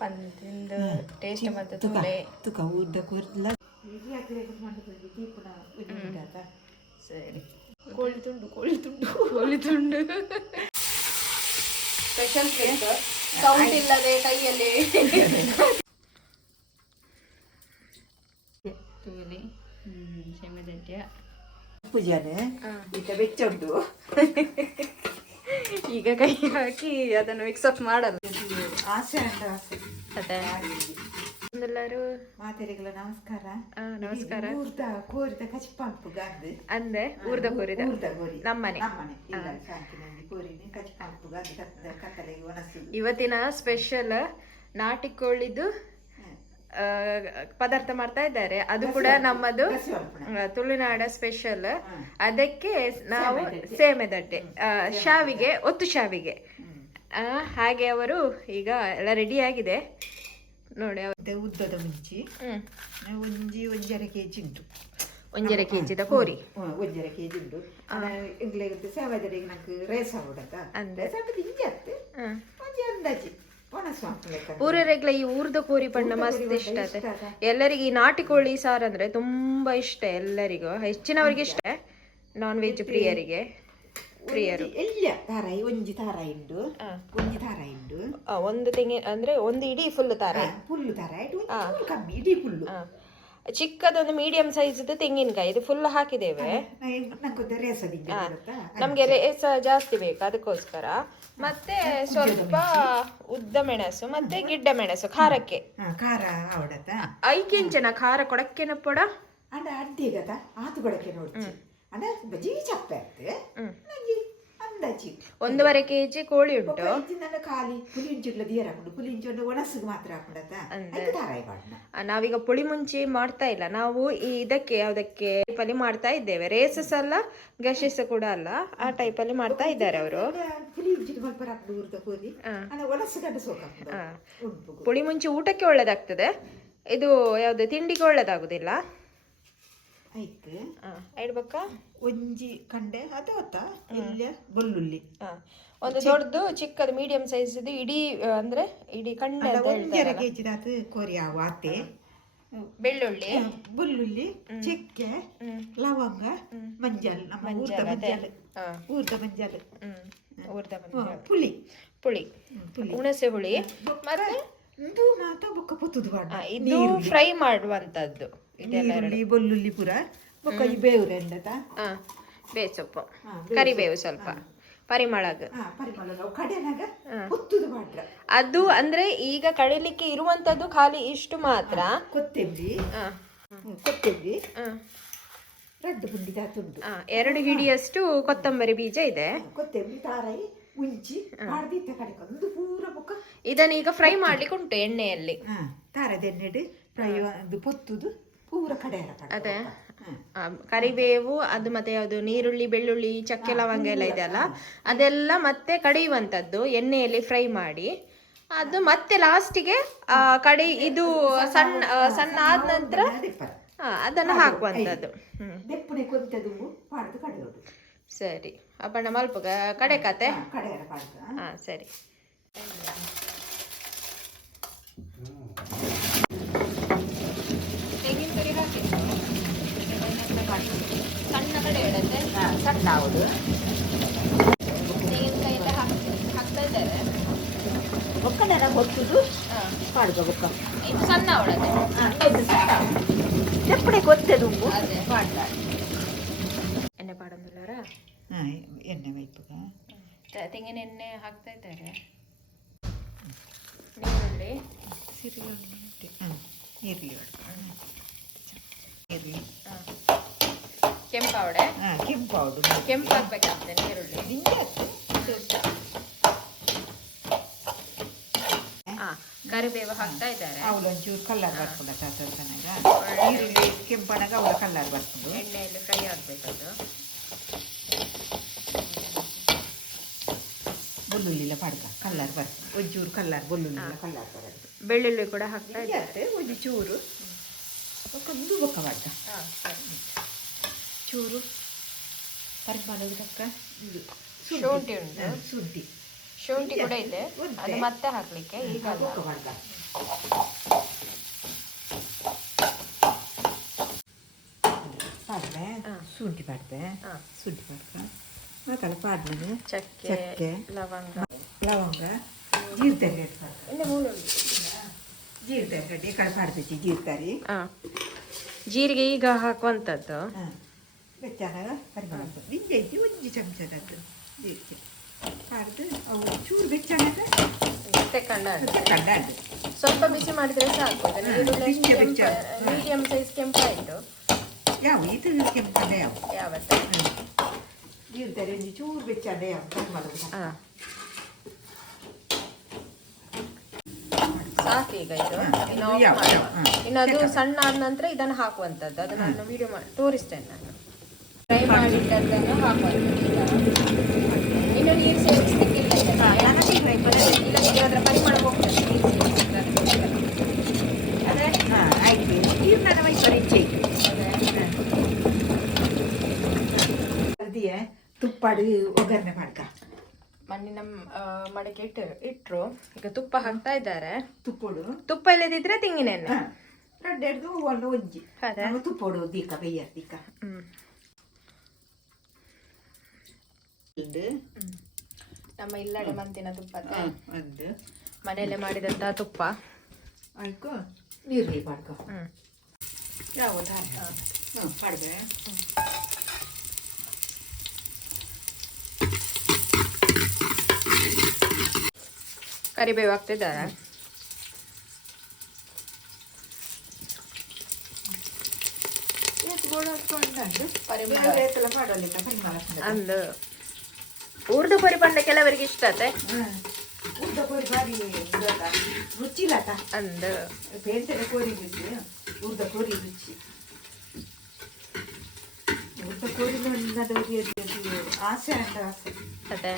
ಪಂದಿಂದ taste ಮತ್ತು ತುಲೆ ತುಕ ಉದ್ದ ಕೂರ್ಲ ಸರಿ ಕೋಳಿ ತುಂಡು ಸ್ಪೆಷಲ್ ಸೌಂಡ್ ಇಲ್ಲದೆ ಕೈಯಲ್ಲಿ ತುಲಿ ಶೇಂಗದಡ್ಡಿಯ ಪೂಜಾನೆ ಈಗ ಬೆಚ್ಚ ಉಂಟು ಈಗ ಕೈ ಹಾಕಿ ಅದನ್ನು ಮಿಕ್ಸಪ್ ಮಾಡಲ್ಲ ಆಸೆ ಅಂತ ಅದೇ ಎಲ್ಲರೂ ಮಾತೆರೆಗಳ ನಮಸ್ಕಾರ ನಮಸ್ಕಾರ ಊರ್ದ ಕೋರಿದ ಕಚ್ಪಾಂಪು ಗಾಂದು ಅಂದೆ ಊರ್ದ ಕೋರಿದ ನಮ್ಮನೆ ಇವತ್ತಿನ ಸ್ಪೆಷಲ್ ನಾಟಿ ಕೋಳಿದು ಪದಾರ್ಥ ಮಾಡ್ತಾ ಇದ್ದಾರೆ. ಅದು ಕೂಡ ನಮ್ಮದು ತುಳುನಾಡ ಸ್ಪೆಷಲ್. ಅದಕ್ಕೆ ನಾವು ಸೇಮೆದಡ್ಡೆ ಶಾವಿಗೆ ಒತ್ತು ಶಾವಿಗೆ ಹಾಗೆ ಅವರು ಈಗ ಎಲ್ಲ ರೆಡಿ ಆಗಿದೆ ನೋಡಿ. ಉದ್ದದ ಮುಂಚಿ ಒಂಜರ ಕೆಜಿ ಉಂಟು, ಒಂಜರ ಕೆಜಿದ ಕೋರಿ ಒಂಜರ ಕೆಜಿ ಉಂಟು. ಸೇವೆದಡಿಗೆ ನಂಗೆ ರೇಸ ಬಿಡತ್ತ ಅಂದಾಜಿ ಊರರೆಗ್ಲ ಈ ಊರ್ದ ಕೋರಿ ಪಣ್ಣ ಮಸ್ತ್ ಇಷ್ಟ ಆಯ್ತು ಎಲ್ಲರಿಗೆ. ಈ ನಾಟಿ ಕೋಳಿ ಸಾರು ಅಂದ್ರೆ ತುಂಬಾ ಇಷ್ಟ ಎಲ್ಲರಿಗೂ, ಹೆಚ್ಚಿನವರಿಗೆ ಇಷ್ಟ. ನಾನ್ ವೆಜ್ ಪ್ರಿಯರಿಗೆ ಒಂಜಿ ತಾರಾಯಿ ಉಂಡು, ಒಂಜಿ ತಾರಾಯಿ ಉಂಡು, ಒಂದು ತೆಂಗಿನ ಅಂದ್ರೆ ಒಂದು ಇಡೀ ಫುಲ್ ತಾರಾಯಿ, ಫುಲ್ ತಾರಾಯಿ ಕಮ್ಮಿ ಇಡೀ ಫುಲ್. ಚಿಕ್ಕದೊಂದು ಮೀಡಿಯಂ ಸೈಜ್ ತೆಂಗಿನಕಾಯಿ ಇದು ಫುಲ್ ಹಾಕಿದ್ದೇವೆ. ನಮ್ಗೆ ರೇಸ ಜಾಸ್ತಿ ಬೇಕು ಅದಕ್ಕೋಸ್ಕರ. ಮತ್ತೆ ಸ್ವಲ್ಪ ಉದ್ದ ಮೆಣಸು ಮತ್ತೆ ಗಿಡ್ಡ ಮೆಣಸು ಖಾರಕ್ಕೆ. ಖಾರ ಐಕೆಂಚನ ಖಾರ ಕೊಡಕ್ಕೆನ ಪೊಡ ಅಡ್ಡಿ ಆತು ಕೊಡಕ್ಕೆ ನೋಡಿ ಜೀವಿ ಚಪ್ಪ 1.5 kg ಕೋಳಿ ಉಂಟು. ನಾವೀಗ ಪುಳಿ ಮುಂಚಿ ಮಾಡ್ತಾ ಇಲ್ಲ, ನಾವು ಇದಕ್ಕೆ ಯಾವ್ದಕ್ಕೆ ಟೈಪಲ್ಲಿ ಮಾಡ್ತಾ ಇದ್ದೇವೆ. ರೇಸಸ್ ಅಲ್ಲ ಗಶಿಸ ಕೂಡ ಅಲ್ಲ, ಆ ಟೈಪಲ್ಲಿ ಮಾಡ್ತಾ ಇದ್ದಾರೆ ಅವರು. ಪುಳಿ ಮುಂಚಿ ಊಟಕ್ಕೆ ಒಳ್ಳೇದಾಗ್ತದೆ, ಇದು ಯಾವ್ದು ತಿಂಡಿಗೆ ಒಳ್ಳೇದಾಗುದಿಲ್ಲ. ಇಡ್ಬೇಕ ಒಂಜಿ ಕಂಡೆ ಅದು ಇಲ್ಲ ಬೆಳ್ಳುಳ್ಳಿ ಒಂದು ದೊಡ್ಡದು ಚಿಕ್ಕದು ಮೀಡಿಯಂ ಸೈಜ್ ಇಡೀ ಅಂದ್ರೆ ಇಡೀ ಕಂಡೆ ಕೋರಿ ಆತೆ, ಬೆಳ್ಳುಳ್ಳಿ ಬೆಳ್ಳುಳ್ಳಿ ಚಕ್ಕೆ ಲವಂಗ ಮಂಜಲ್ ಊರ್ದ ಮಂಜಲ್ ಪುಳಿ ಪುಳಿ ಹುಣಸೆ ಹುಳಿ ಮತ್ತೆ ಇದು ಫ್ರೈ ಮಾಡುವಂತದ್ದು. ಬೆಳ್ಳುಳ್ಳಿ ಪುರ ಬೇವು ಬೇವು ಸೊಪ್ಪು ಕರಿಬೇವು ಸ್ವಲ್ಪ ಪರಿಮಳಗ ಅದು ಅಂದ್ರೆ ಈಗ ಕಡಿಲಿಕ್ಕೆ ಇರುವಂತದ್ದು ಖಾಲಿ ಇಷ್ಟು ಮಾತ್ರ. ಕೊತ್ತಂಬರಿ 2 ಹಿಡಿಯಷ್ಟು ಕೊತ್ತಂಬರಿ ಬೀಜ ಇದೆ. ಕೊತ್ತಂಬರಿ ತಾರಾಯಿ ಮುಂಚಿ ಇದನ್ನ ಈಗ ಫ್ರೈ ಮಾಡ್ಲಿಕ್ಕೆ ಉಂಟು ಎಣ್ಣೆಯಲ್ಲಿ. ತಾರದ ಎಣ್ಣೆ ಫ್ರೈ ಪೊತ್ತುದು ಪೂರ ಕಡೆ ಅದೇ ಕರಿಬೇವು ಅದು ಮತ್ತೆ ಯಾವುದು ನೀರುಳ್ಳಿ ಬೆಳ್ಳುಳ್ಳಿ ಚಕ್ಕೆ ಲವಂಗ ಎಲ್ಲ ಇದೆಯಲ್ಲ ಅದೆಲ್ಲ ಮತ್ತೆ ಕಡಿಯುವಂಥದ್ದು ಎಣ್ಣೆಯಲ್ಲಿ ಫ್ರೈ ಮಾಡಿ. ಅದು ಮತ್ತೆ ಲಾಸ್ಟಿಗೆ ಕಡಿ ಇದು ಸಣ್ಣ ಸಣ್ಣ ಆದ ನಂತರ ಅದನ್ನು ಹಾಕುವಂಥದ್ದು. ಸರಿ ಅಪ್ಪಣ್ಣ ಮಲ್ಪ ಕಡೆ ಕತೆ. ಸರಿ ತೆಂಗಿನ ತುರಿ ಹಾಕಿ ಸಣ್ಣ ಕಡೆ ಇಡತ್ತೆ ಸಣ್ಣ ಹೌದು. ತೆಂಗಿನಕಾಯಿ ಎಲ್ಲ ಹಾಕ್ತಾ ಇದ್ದೇವೆ. ಒಕ್ಕನೆಲ್ಲ ಹೊತ್ತುದು ಪಾಡ್ಗ ಬೊಕ್ಕ ಇದು ಸಣ್ಣ ಅವಳದೆ ಎಪ್ಪಡೆ ಗೊತ್ತದು ಅದೇ ಎಣ್ಣೆ ಪಾಡಂದಿಲ್ಲಾರ ಎಣ್ಣೆ ವೈಪುಗ ತೆಂಗಿನ ಎಣ್ಣೆ ಹಾಕ್ತಾ ಇದ್ದಾರೆ. ನೀರುಳ್ಳಿ ಈರುಳ್ಳಿ ಕೆಂಪಾವಡೆ ಕೆಂಪಾವಡು ಕೆಂಪು ಹಾಕ್ಬೇಕಾಗ್ತದೆ ನೀರುಳ್ಳಿ. ಕರಿಬೇವು ಹಾಕ್ತಾ ಇದ್ದಾರೆ. ಅವಳೊಂಚೂರು ಕಲ್ಲರ್ ಬರ್ಕೊಂಡು ಈರುಳ್ಳಿ ಕೆಂಪನಾಗ ಅವಳ ಕಲ್ಲರ್ ಬರ್ಕೊಂಡು ಎಣ್ಣೆಯಲ್ಲಿ ಫ್ರೈ ಆಗ್ಬೇಕದು. ಬೆಳ್ಳುಳ್ಳಿ ಪಡ್ಕ ಕಲ್ಲರ್ ಬರ್ತದೆ ಒಂಚೂರು ಕಲ್ಲರ್ ಬೆಳ್ಳುಳ್ಳಿ ಕಲ್ಲರ್ ಬರೋದು. ಬೆಳ್ಳುಳ್ಳಿ ಕೂಡ ಹಾಕ್ತಾ ಇದ್ದಾರೆ ಒಂದು ಚೂರು ಒಂದು ಬೊಕ್ಕ ಬಡ್ಡ ಚೂರು ಪರಿಮಳದ ತಕ್ಕ ಶುಂಠಿ ಉಂಟು, ಶುಂಠಿ ಶುಂಠಿ ಕೂಡ ಇದೆ ಅದು ಮತ್ತೆ ಹಾಕ್ಲಿಕ್ಕೆ. ಈಗ ಶುಂಠಿ ಪಾಡ್ದೆ ಶುಂಠಿ ಪಾಡ್ಕ ಮತ್ತಲ್ಲ ಪಾಡ್ಮೇಲೆ ಚಕ್ಕೆ ಚಕ್ಕೆ ಲವಂಗ ಲವಂಗ ಜೀರಿಗೆ ಇನ್ನು ಮೂಲಂಗಿ ಜೀರಿಗೆ ಗಡ್ಡೆ ಕಡೆ ಪಾಡ್ತೈತಿ ಜೀರ್ಕಾರಿ ಜೀರಿಗೆ ಈಗ ಹಾಕುವಂಥದ್ದು ಬೆಚ್ಚನಾಗ ಪರಿಮಳ ನಿಂಜೆ ಐತಿ ಒಂಜಿ ಚಮಚದದ್ದು ಜೀರಿಗೆ ಪಾಡ್ದು ಅವು ಚೂರು ಬೆಚ್ಚನಾಗ ತೆಕ್ಕೊಂಡು ಸ್ವಲ್ಪ ಬಿಸಿ ಮಾಡಿದ್ರೆ ಸಾಕು ಮೀಡಿಯಂ ಸೈಜ್ ಕೆಂಪಾಯಿತು ಯಾವ ಇದು ಕೆಂಪದ ಯಾವ ಯಾವತ್ತ ಜೀರ್ತಾರೆ ಒಂಜಿ ಚೂರು ಬೆಚ್ಚದ ಯಾವ ಪರಿಮಳದ ಸಾಕು ಈಗ ಇದು ಇನ್ನು ಅದು ಸಣ್ಣ ಆದ ನಂತರ ಇದನ್ನು ಹಾಕುವಂಥದ್ದು ಅದು ನಾನು ವಿಡಿಯೋ ಮಾಡಿ ತೋರಿಸ್ತೇನೆ ನಾನು ಫ್ರೈ ಮಾಡಿಟ್ಟದ್ದನ್ನು ಹಾಕುವಂಥದ್ದು ಇನ್ನು ನೀರು ಸೇರಿಸ್ಲಿಕ್ಕಿಲ್ಲ ಇಲ್ಲದಿದ್ದರೆ ಅದರ ಪರಿಮಳ ಹೋಗ್ತದೆ ಆಯ್ತು ನೀರು ನನ್ನ ಮೈಸೂರು ಹೆಚ್ಚೆ ಅದಿಯೇ ತುಪ್ಪಾಡಿ ಒಗ್ಗರಣೆ ಮಾಡ್ಕ ಮಣ್ಣಿನ ಮಡಕೆ ಇಟ್ಟರು ಈಗ ತುಪ್ಪ ಹಾಕ್ತಾ ಇದ್ದಾರೆ ತುಪ್ಪಡು ತುಪ್ಪ ಇಲ್ಲದಿದ್ರೆ ತೆಂಗಿನೆಣ್ಣೆ ರೆಡ್ ಹಿಡ್ದು ಒಂದು ಒಂಜಿ ತುಪ್ಪಡು ದೀಕ ಬೆಯ್ಯ ದೀಕ ನಮ್ಮ ಇಲ್ಲಡೆ ಮಂತಿನ ತುಪ್ಪ ಒಂದು ಮನೆಯಲ್ಲೇ ಮಾಡಿದಂತ ತುಪ್ಪ ಆಯ್ತು ನೀರುಳ್ಳಿ ಮಾಡ್ಕೊ ಯಾವುದು ಪಾಡ್ದೆ ಕರಿಬೇವು ಹಾಕ್ತಿದ್ದಾರೆ ಅಂದು ಉರ್ದು ಪೊರಿ ಪಂಡ ಕೆಲವರಿಗೆ ಇಷ್ಟ ಉದ್ದ ಕೋರಿ ಬಾರಿ ರುಚಿಲಟ ಅಂದು ಪೇಂಟೆನ ಕೋರಿ ರುಚಿ ಉರ್ದ ಕೋರಿ ರುಚಿ ಉರ್ದ ಕೋರಿ ಆಸೆ ಅಂತ ಆಸೆ ಅದೇ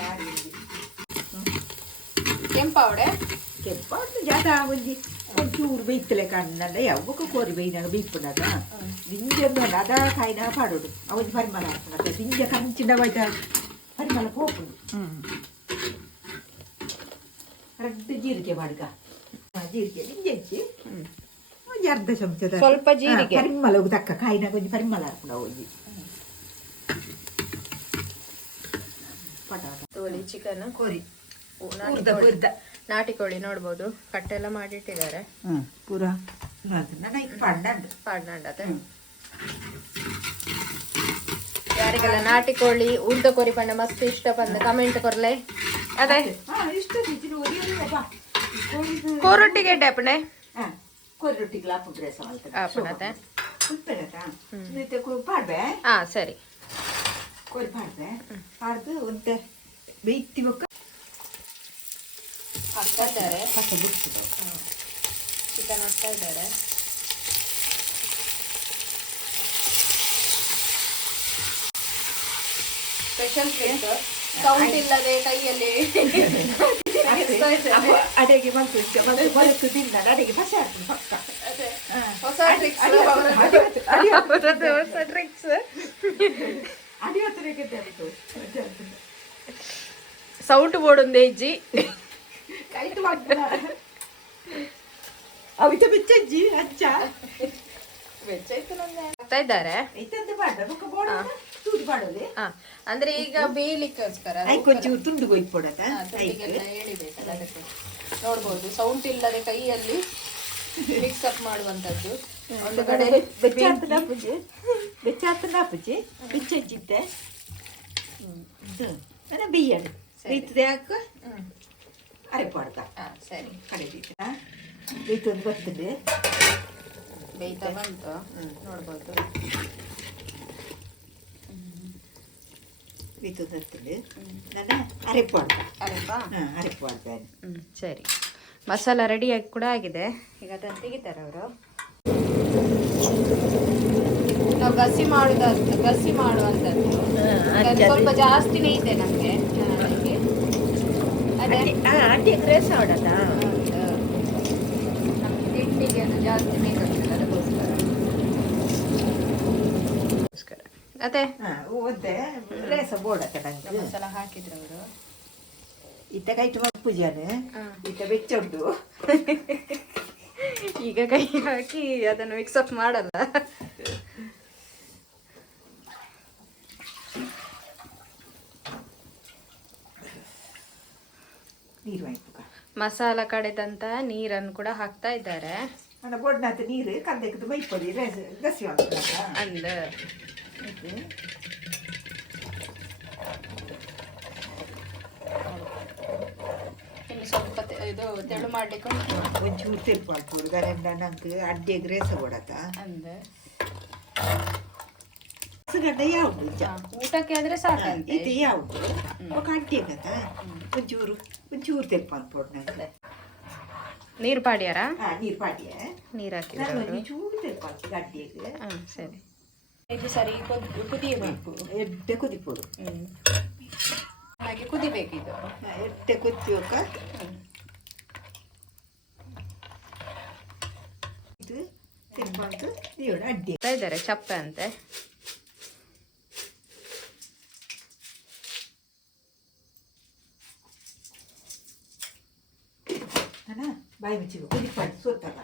ಕೆಂಪಾವಡೆ ಕೆಂಪಾಡು ಜಾತ ಒಂಜಿ ಒಂಚೂರು ಬೇಯ್ತಲೆ ಕಣ್ಣಲ್ಲ ಯಾವಕ್ಕೂ ಕೋರಿ ಬೇಯ್ನಾಗ ಬೇಯ್ಪುನದ ದಿಂಜೊಂದು ಅದ ಕಾಯಿನ ಪಾಡೋಡು ಅವಜಿ ಪರಿಮಳ ಹಾಕ್ಪುನದ ದಿಂಜ ಕಂಚಿನ ಹೋಯ್ತ ಪರಿಮಳ ಹೋಗ್ಪುಡು ರೆಡ್ ಜೀರಿಗೆ ಮಾಡ್ಕ ಜೀರಿಗೆ ದಿಂಜೆ ಹಚ್ಚಿ ಒಂಜಿ ಅರ್ಧ ಚಮಚದ ಸ್ವಲ್ಪ ಜೀರಿಗೆ ಪರಿಮಳ ತಕ್ಕ ಕಾಯಿನಾಗ ಒಂಜಿ ಪರಿಮಳ ಹಾಕ್ಪುನ ಒಂಜಿ ಪಟಾಟ ತೋಳಿ ಚಿಕನ್ ಕೋರಿ ನಾಟಿ ಕೋಳಿ ನೋಡ್ಬೋದು ಕಟ್ಟೆಲ್ಲ ಮಾಡಿಟ್ಟಿದ್ದಾರೆ ಪೂರ ಪಾಡ್ನಂಡತೆ ಯಾರಿಗೆಲ್ಲ ನಾಟಿ ಕೋಳಿ ಉರ್ದ ಕೋರಿ ಪಂಡ ಮಸ್ತ್ ಇಷ್ಟ ಬಂದ ಕಮೆಂಟ್ ಕೊರ್ಲೆ ಅದೇ ಕೋರೊಟ್ಟಿಗೆ ಡಾಪಣೆ ಕೋರೊಟ್ಟಿಗೆ ಆಪಣತೆ ಪಾಡ್ಬೆ ಸರಿ ಕೋರಿ ಪಾಡ್ಬೆ ಪಾಡ್ದು ಒಂತೆ ಬೇಯ್ತಿವಕ್ಕ ಹಾಕ್ತಾ ಇದ್ದಾರೆ ಕಸ ಬಿಡ್ತಿದ್ದೆ ಚಿಕನ್ ಹಾಕ್ತಾ ಇದ್ದಾರೆ ಸ್ಪೆಷಲ್ ಟ್ರಿಕ್ ಸೌಂಡ್ ಇಲ್ಲದೆ ಕೈಯಲ್ಲಿ ಅಡಿಗೆ ಬರುತ್ತೆ ದಿನ ಅಡಿಗೆ ಬಸ ಆಗ್ತದೆ ಪಕ್ಕ ಹೊಸ ಟ್ರಿಕ್ಸ್ ಹೊಸ ಟ್ರಿಕ್ಸ್ ಸೌಂಡ್ ಬೋರ್ಡ್ ಒಂದೇ ಇಜ್ಜಿ ಕೈಟು ಅವಿತ ಬೆಚ್ಚಜ್ಜಿ ಅಜ್ಜ ಆಗ್ತಾ ಇದ್ದಾರೆ ಅಂದ್ರೆ ಈಗ ಬೇಯಲಿಕ್ಕೋಸ್ಕರ ಕೊಂಚೂರು ತುಂಡು ಕೊಯ್ಕೊಡದ ಹೇಳಿಬೇಕಲ್ಲ ಅದಕ್ಕೆ ನೋಡ್ಬೋದು ಸೌಂಡ್ ಇಲ್ಲದೆ ಕೈಯಲ್ಲಿ ಮಿಕ್ಸ್ ಅಪ್ ಮಾಡುವಂತದ್ದು ಒಂದು ಕಡೆ ಬೆಚ್ಚಾತನಾಪುಜಿ ಬೆಚ್ಚಜ್ಜಿದ್ದೆ ಬೇಯ್ಯಡು ಬೇಯ್ತದೆ ಯಾಕ ಅರೆಪಾಡ್ಕ ಸರಿ ಕಡೆ ಬೇಯ್ತೊಂದು ಬರ್ತದೆ ಬೇಯ್ತಾ ಬಂತು ನೋಡ್ಬೋದು ಬೇಯ್ತೊಂದು ಬರ್ತದೆ ನಾನು ಅರೆಪಾಡ್ಕ ಅರೆಪಾಡ್ಕ ಸರಿ ಮಸಾಲ ರೆಡಿಯಾಗಿ ಕೂಡ ಆಗಿದೆ ಈಗ ಅದನ್ನು ತೆಗಿತಾರೆ ಅವರು ನಾವು ಗಸಿ ಮಾಡುವಂಥದ್ದು ಸ್ವಲ್ಪ ಜಾಸ್ತಿನೇ ಇದೆ ನಮಗೆ ಅದೇ ಗ್ರೇಸ್ ಆಡದ ತಿಂಡಿಗೆ ಅದು ಜಾಸ್ತಿ ಬೇಕಾಗ್ತದೆ ಅದಕ್ಕೋಸ್ಕರ ಅದೇ ಒದ್ದೆ ರೇಸ ಬೋಡ ಮಸಾಲ ಹಾಕಿದ್ರು ಅವರು ಇತ್ತ ಕೈಟು ಪೂಜಾನೆ ಇತ್ತ ಬೆಚ್ಚ ಉಂಟು ಈಗ ಕೈ ಹಾಕಿ ಅದನ್ನು ಮಿಕ್ಸಪ್ ಮಾಡಲ್ಲ ಮಸಾಲ ಕಡೆದಂತ ನೀರನ್ನು ಕೂಡ ಹಾಕ್ತಾ ಇದ್ದಾರೆ. ಅಣ್ಣ ಬೋಡ್ನಾಥ ನೀರು ಕಂದಕ್ಕೆ ಮೈಪೊಡಿ ಗಸಿ ಅಂದ ಇನ್ನು ಸ್ವಲ್ಪ ಇದು ತೆಳು ಮಾಡ್ಲಿಕ್ಕೆ ಉಂಟು. ಒಂಚೂರು ತೆಲ್ಪು ಹಾಕ್ಬೋದು ಗರಂಡ ನಂಗೆ ಅಡ್ಡಿಗೆ ರೇಸ ಕೊಡತ್ತ ಅಂದ ಗಡ್ಡೆ ಯಾವುದು ಊಟಕ್ಕೆ ಆದ್ರೆ ಸಾಕಂತೆ. ಇದು ಯಾವುದು ఒక ಅಡ್ಡಿಗತ್ತ ಒಂಚೂರು ತೆಲ್ಪು ಹಾಕ್ಬೋದು ನಂಗೆ. ನೀರು ಪಾಡ್ಯಾರ? ನೀರು ಪಾಡ್ಯ ನೀರು ಹಾಕಿದ್ರು. ಒಂಚೂರು ತೆಲ್ಪು ಹಾಕಿ ಅಡ್ಡಿಗೆ. ಸರಿ. ಇದು ಸರಿ ಕುದಿಯಬೇಕು. ಎಡ್ಡೆ ಕುದಿಪೋಡು. ಹಾಗೆ ಕುದಿಬೇಕಿದು. ಎಡ್ಡೆ ಕುದಿಯೋಕ ಇದು ತೆಲ್ಪು ಅಂತ ಇವಳು ಅಡ್ಡಿ ಇದ್ದಾರೆ ಚಪ್ಪೆ ಅಂತೆ. ಬಾಯಿ ಮುಚ್ಚಿ ಕುದಿಪಾಡು ಸೋತಲ್ಲ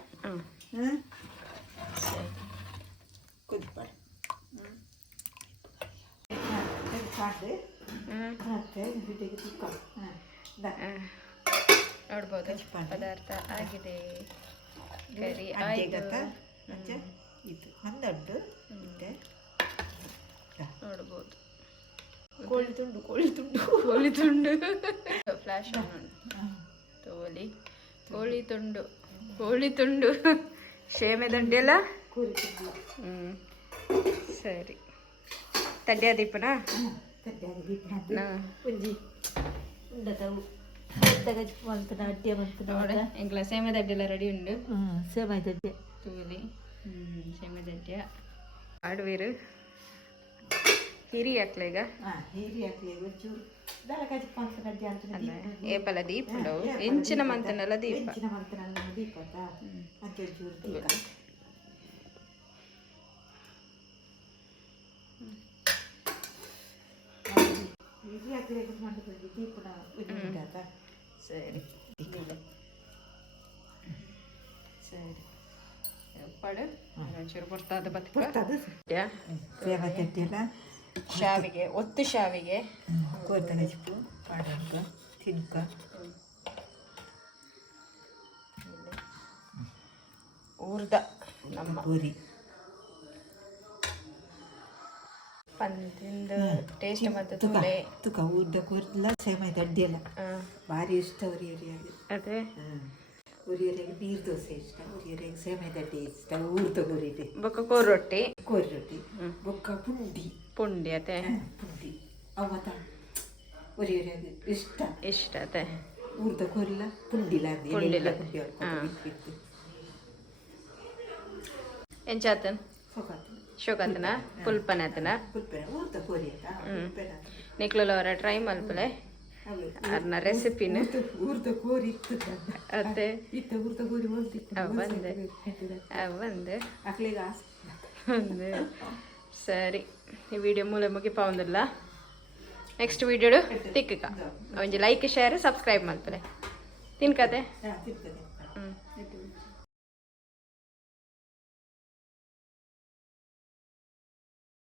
ಕುದಿಪಾಡು ನೋಡ್ಬೋದು ಪದಾರ್ಥ ಆಗಿದೆ. ಕರಿ ಆಯ್ತು. ಇದು ಒಂದೊಡ್ಡು ನೋಡ್ಬೋದು. ಕೋಳಿ ತುಂಡು ಫ್ಲಾಶ್ ಕೋಳಿ ತುಂಡು ಶೇಮೆ ದಂಡಿ ಎಲ್ಲ. ಸರಿ ತಡ್ಯ ದೀಪನಾ ಎಂಗ್ಲ ಸೇಮೆ ದಡ್ಡಿ ಎಲ್ಲ ರೆಡಿ ಉಂಡು. ಸೇಮೆ ದಡ್ಡೆ ತೂಲಿ ಸೇಮೆ ದಡ್ಡ ಆಡುವೇರು ಹಿರಿ ಹಾಕ್ಲ ಈಗ ಏಪಲ ದೀಪ ಇಂಚಿನ ಮಂತನೆಲ್ಲ ದೀಪ. ಸರಿ ಸರಿ ಪಡು ಒಂಚೂರು ಬರ್ತದ ಶಾವಿಗೆ ಒತ್ತು ಶಾವಿಗೆ ಕೋರ್ತಗಜಿಪ್ಪು ಪಾಡಂಕ ತಿನ್ಕ ಊರ್ದ ನಮ್ಮ ಪೂರಿ ಪಂದಿಂದ ಟೇಸ್ಟ್ ಮತ್ತು ತುಲೆ ತುಕ ಊರ್ದ ಕೂರ್ಲ ಸೇಮೈ ದಡ್ಡಿಯಲ್ಲ ಭಾರಿ ಇಷ್ಟ ಉರಿಯರಿಯಾಗಿ. ಅದೇ ಉರಿಯರಿಗೆ ನೀರು ದೋಸೆ ಇಷ್ಟ, ಉರಿಯರಿಗೆ ಸೇಮೈ ದಡ್ಡಿ ಇಷ್ಟ, ಊರ್ದ ಕೂರಿದೆ ಬೊಕ್ಕ ಕೋರಿ ರೊಟ್ಟಿ ಬೊಕ್ಕ ಪುಂಡಿ ಅತೆ ಪುಂಡಿ ಅವತ್ತ ಉರಿಯರಿಗೆ ಇಷ್ಟ ಅತೆ ಊರ್ದ ಕೂರ್ಲ ಪುಂಡಿಲ ಎಂಚಾತನ್ ಶೋಕಾತನ ಪುಲ್ಪನತನ ನಿಕ್ಲುಲ ಅವರ ಟ್ರೈ ಮಲ್ಪಲೆ ಅರ್ನ ರೆಸಿಪಿನ ಅತ್ತೆ ಅವಂದು ಸರಿ ಈ ವಿಡಿಯೋ ಮೂಲೆ ಮುಗಿಪಾವುದಿಲ್ಲ. ನೆಕ್ಸ್ಟ್ ವಿಡಿಯೋ ತಿಕ್ಕ ಒಂಜಿ ಲೈಕ್ ಶೇರ್ ಸಬ್ಸ್ಕ್ರೈಬ್ ಮಲ್ಪಲೆ ತಿನ್ಕತೆ.